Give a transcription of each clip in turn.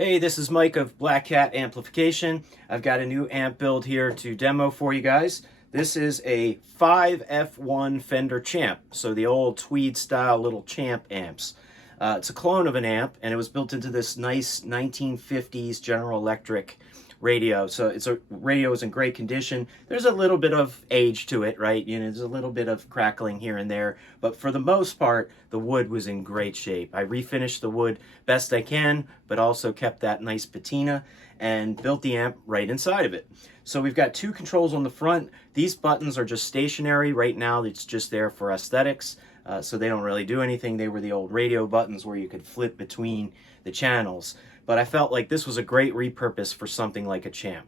Hey, this is Mike of Black Cat Amplification. I've got a new amp build here to demo for you guys. This is a 5F1 Fender Champ, so the old Tweed style little Champ amps. It's a clone of an amp, and it was built into this nice 1950s General Electric radio. So radio is in great condition. There's a little bit of age to it, right? You know, there's a little bit of crackling here and there, but for the most part, the wood was in great shape. I refinished the wood best I can, but also kept that nice patina and built the amp right inside of it. So we've got two controls on the front. These buttons are just stationary. Right now, it's just there for aesthetics. So they don't really do anything. They were the old radio buttons where you could flip between the channels. But I felt like this was a great repurpose for something like a Champ.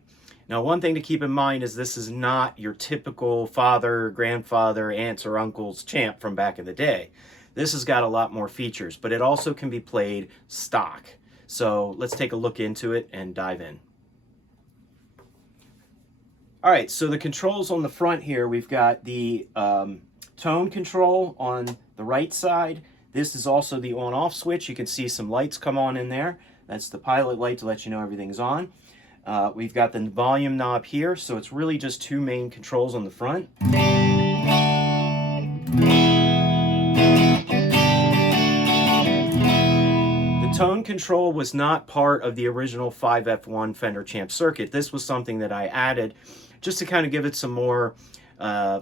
Now, one thing to keep in mind is this is not your typical father, grandfather, aunts, or uncle's Champ from back in the day. This has got a lot more features, but it also can be played stock. So let's take a look into it and dive in. All right, so the controls on the front here, we've got the tone control on the right side. This is also the on-off switch. You can see some lights come on in there. That's the pilot light to let you know everything's on. We've got the volume knob here, so it's really just two main controls on the front. The tone control was not part of the original 5F1 Fender Champ circuit. This was something that I added just to kind of give it some more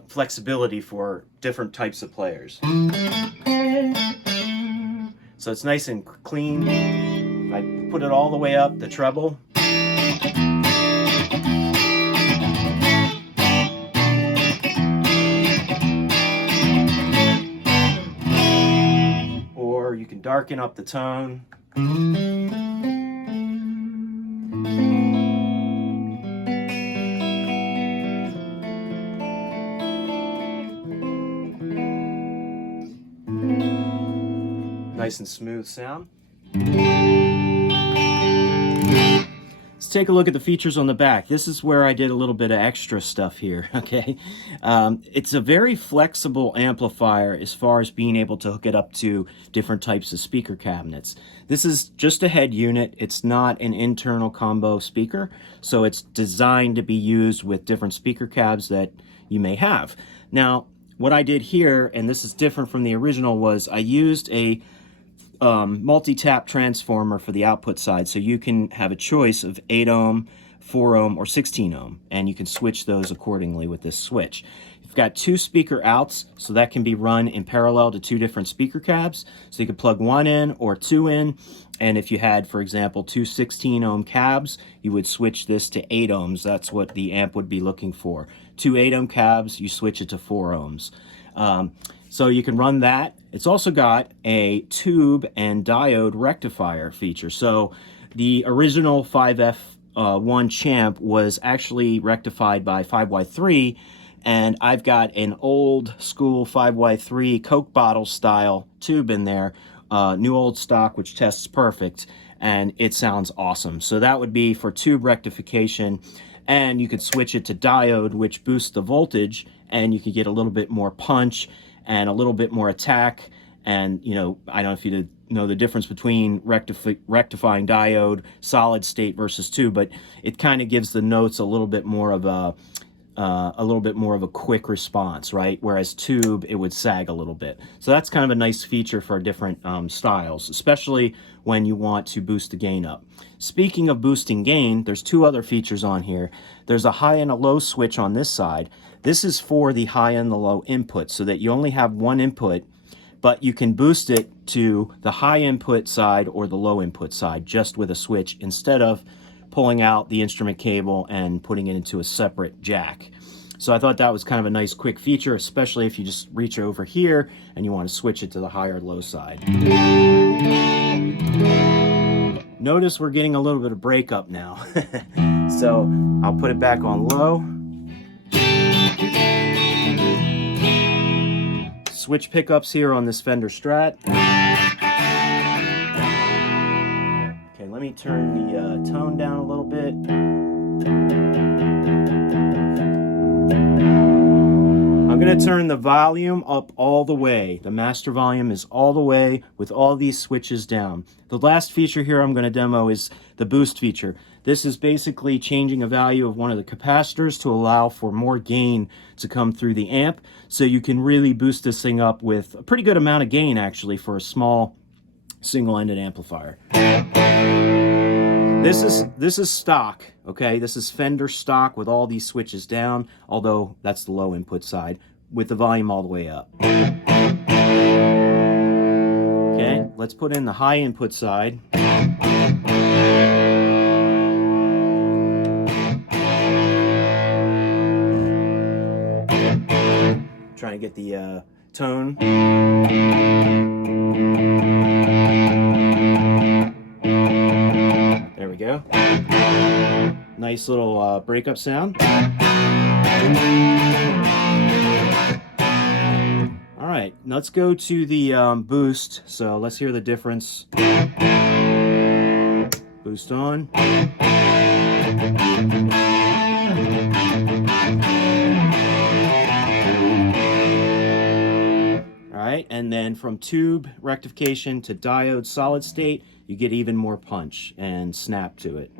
flexibility for different types of players. So it's nice and clean. If I put it all the way up, the treble. Or you can darken up the tone. Nice and smooth sound. Let's take a look at the features on the back. This is where I did a little bit of extra stuff here, okay? It's a very flexible amplifier as far as being able to hook it up to different types of speaker cabinets. This is just a head unit. It's not an internal combo speaker, so it's designed to be used with different speaker cabs that you may have. Now, what I did here, and this is different from the original, was I used a multi-tap transformer for the output side, so you can have a choice of 8 ohm, 4 ohm, or 16 ohm, and you can switch those accordingly with this switch. You've got two speaker outs, so that can be run in parallel to two different speaker cabs, so you could plug one in or two in, and if you had, for example, two 16 ohm cabs, you would switch this to 8 ohms. That's what the amp would be looking for. Two 8 ohm cabs, you switch it to 4 ohms. So you can run that. It's also got a tube and diode rectifier feature. So the original 5F1 Champ was actually rectified by 5Y3, and I've got an old school 5Y3 Coke bottle style tube in there, new old stock, which tests perfect, and it sounds awesome. So that would be for tube rectification, and you could switch it to diode, which boosts the voltage, and you could get a little bit more punch and a little bit more attack. And, you know, I don't know if you know the difference between rectifying diode, solid state versus tube, but it kind of gives the notes a little bit more of a quick response, right? Whereas tube, it would sag a little bit. So that's kind of a nice feature for different styles, especially when you want to boost the gain up. Speaking of boosting gain, there's two other features on here. There's a high and a low switch on this side. This is for the high and the low input, so that you only have one input, but you can boost it to the high input side or the low input side just with a switch instead of pulling out the instrument cable and putting it into a separate jack. So I thought that was kind of a nice quick feature, especially if you just reach over here and you want to switch it to the high or low side. Notice we're getting a little bit of breakup now. So I'll put it back on low. Switch pickups here on this Fender Strat. Okay, let me turn the tone down a little bit. I'm going going to turn the volume up all the way. The master volume is all the way with all these switches down. The last feature here I'm going to demo is the boost feature. This is basically changing a value of one of the capacitors to allow for more gain to come through the amp. So you can really boost this thing up with a pretty good amount of gain actually for a small single-ended amplifier. This is stock, okay? This is Fender stock with all these switches down, although that's the low input side, with the volume all the way up. Okay, let's put in the high input side. Trying to get the tone. There we go. Nice little breakup sound. All right, let's go to the boost. So let's hear the difference. Boost on. And then from tube rectification to diode solid state, you get even more punch and snap to it.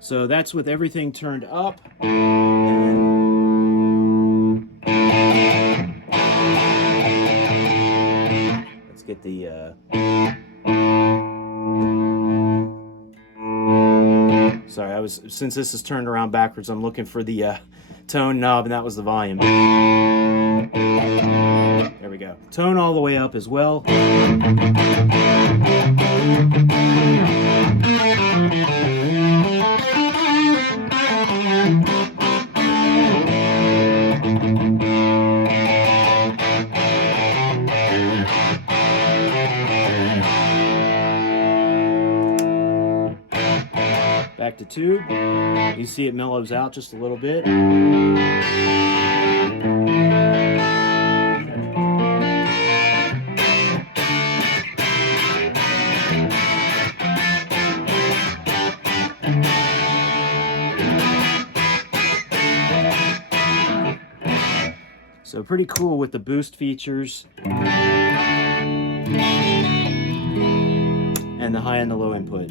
So that's with everything turned up. Get the sorry, since this is turned around backwards, I'm looking for the tone knob, and that was the volume. There we go. Tone all the way up as well. Back to tube. You see it mellows out just a little bit. So pretty cool with the boost features. And the high and the low input.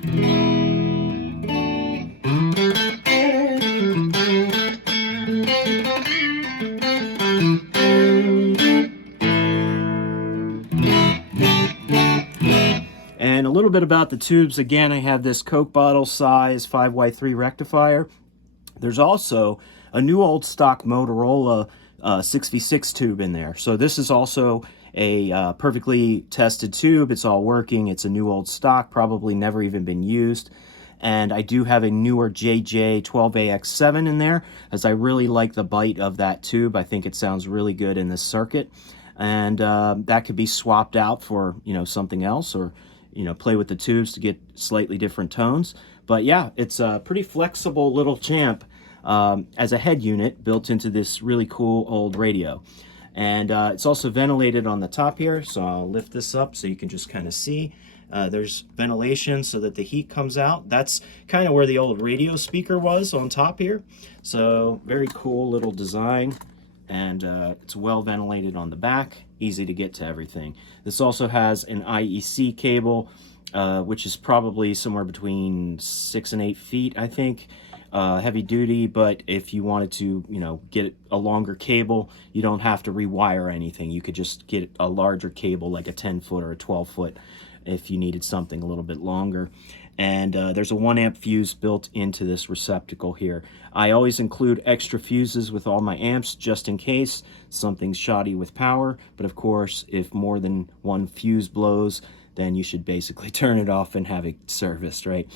And a little bit about the tubes. Again, I have this Coke bottle size 5Y3 rectifier. There's also a new old stock Motorola 6v6 tube in there. So this is also a perfectly tested tube. It's all working. It's a new old stock, probably never even been used. And I do have a newer JJ12AX7 in there, as I really like the bite of that tube. I think it sounds really good in this circuit. And that could be swapped out for, you know, something else, or, you know, play with the tubes to get slightly different tones. But yeah, it's a pretty flexible little champ as a head unit built into this really cool old radio. And it's also ventilated on the top here, so I'll lift this up so you can just kind of see. There's ventilation so that the heat comes out. That's kind of where the old radio speaker was, on top here. So very cool little design, and it's well ventilated on the back, easy to get to everything. This also has an IEC cable, which is probably somewhere between 6 and 8 feet, I think. Heavy duty, but if you wanted to, you know, get a longer cable, you don't have to rewire anything. You could just get a larger cable, like a 10-foot or a 12-foot, if you needed something a little bit longer. And there's a 1 amp fuse built into this receptacle here. I always include extra fuses with all my amps just in case something's shoddy with power, but of course if more than one fuse blows, then you should basically turn it off and have it serviced, right?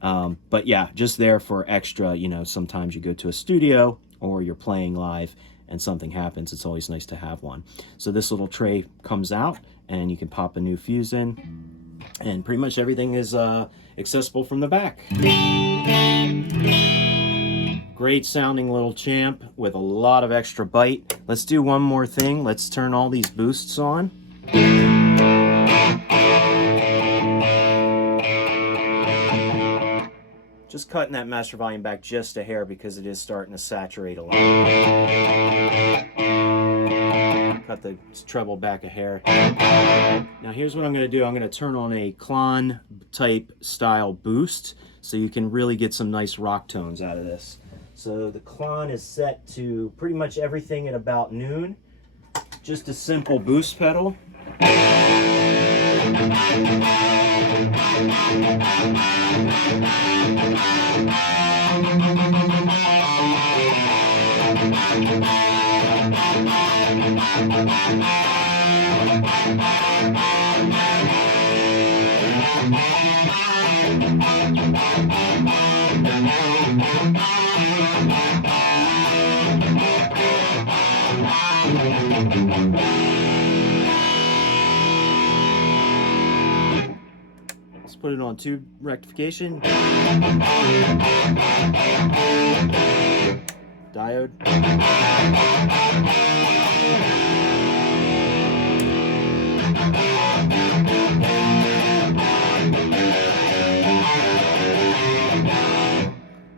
But yeah, just there for extra, you know, sometimes you go to a studio or you're playing live and something happens, it's always nice to have one. So this little tray comes out and you can pop a new fuse in, and pretty much everything is accessible from the back. Great sounding little champ with a lot of extra bite. Let's do one more thing. Let's turn all these boosts on. Just cutting that master volume back just a hair because it is starting to saturate a lot. Cut the treble back a hair. Now here's what I'm going to do. I'm going to turn on a Klon type style boost so you can really get some nice rock tones out of this. So the Klon is set to pretty much everything at about noon. Just a simple boost pedal. Let's put it on tube rectification. Diode.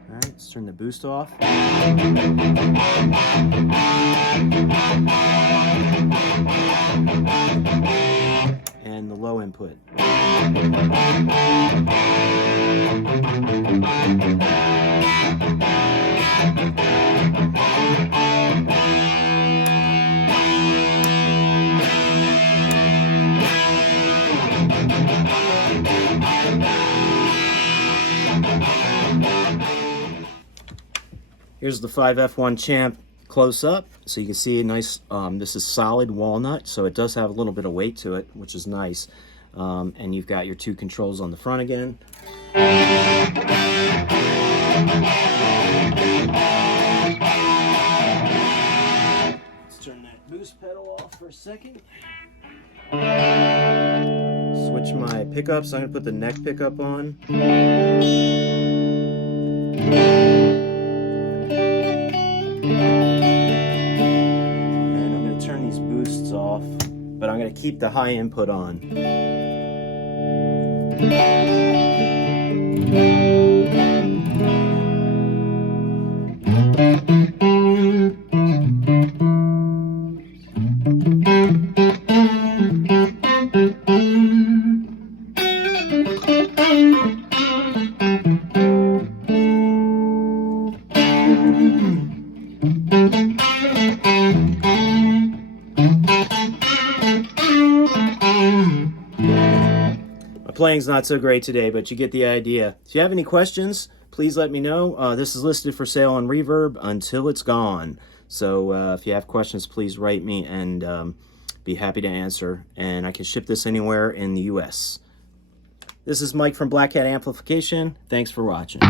Alright, let's turn the boost off. And the low input. Here's the 5F1 Champ close up, so you can see a nice, this is solid walnut, so it does have a little bit of weight to it, which is nice. And you've got your two controls on the front again. Let's turn that boost pedal off for a second. Switch my pickups. I'm going to put the neck pickup on. Off, but I'm going to keep the high input on. Playing's not so great today, but you get the idea. If you have any questions, please let me know. This is listed for sale on Reverb until it's gone. So if you have questions, please write me and be happy to answer. And I can ship this anywhere in the US. This is Mike from Black Cat Amplification. Thanks for watching.